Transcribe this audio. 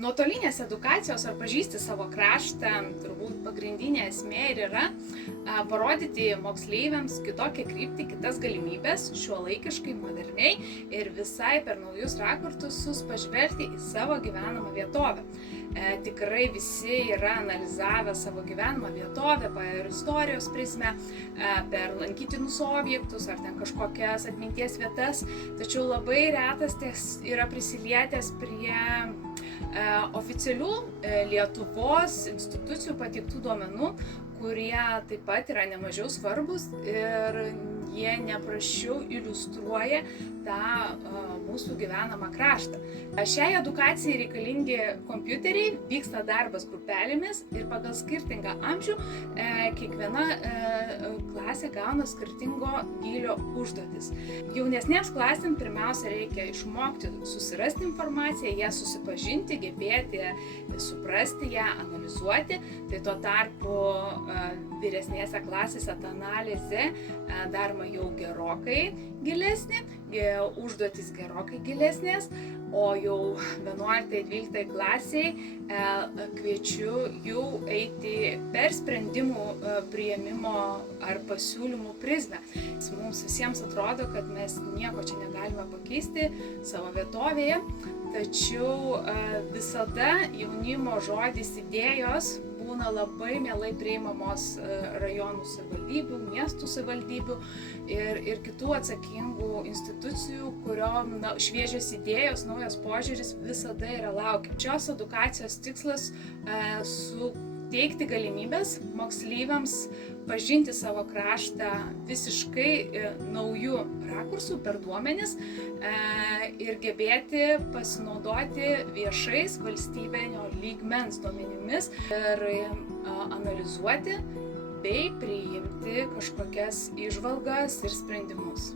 Nuotolinės edukacijos ar pažįsti savo kraštą, turbūt pagrindinė esmė ir yra parodyti moksleiviams kitokią kryptį, kitas galimybės, šiuolaikiškai, moderniai ir visai per naujus rakursus pažvelgti į savo gyvenamą vietovę. Tikrai visi yra analizavę savo gyvenamą vietovę per istorijos prizmę, per lankytinus objektus ar ten kažkokias atminties vietas, tačiau labai retas yra prisilietęs prie oficialių Lietuvos institucijų pateiktų duomenų, kurie taip pat yra nemažiau svarbus ir jie neprasčiau iliustruoja tą mūsų gyvenamą kraštą. Šiai edukacijai reikalingi kompiuteriai, vyksta darbas grupelėmis ir pagal skirtingą amžių kiekviena klasė gauna skirtingo gylio užduotis. Jaunesnėms klasėms pirmiausia reikia išmokti susirasti informaciją, ją susipažinti, gebėti suprasti ją, analizuoti. Tai tuo tarpu vyresnėse klasėse ta analizė daroma jau gerokai gilesnė, užduotys gerokai gilesnės, o jau 11-12 klasiai kviečiu jau eiti per sprendimų priėmimo ar pasiūlymų prizmę. Mums visiems atrodo, kad mes nieko čia negalime pakeisti savo vietovėje, tačiau visada jaunimo žodis, idėjos būna labai mielai priimamos rajonų savivaldybių, miestų savivaldybių ir kitų atsakingų institucijų, kuriom šviežios idėjos, naujas požiūris visada yra laukia. Šios edukacijos tikslas suteikti galimybės moksleiviams pažinti savo kraštą visiškai naujų rakursų per duomenis ir gebėti pasinaudoti viešais valstybinio lygmens duomenimis ir analizuoti bei priimti kažkokias įžvalgas ir sprendimus.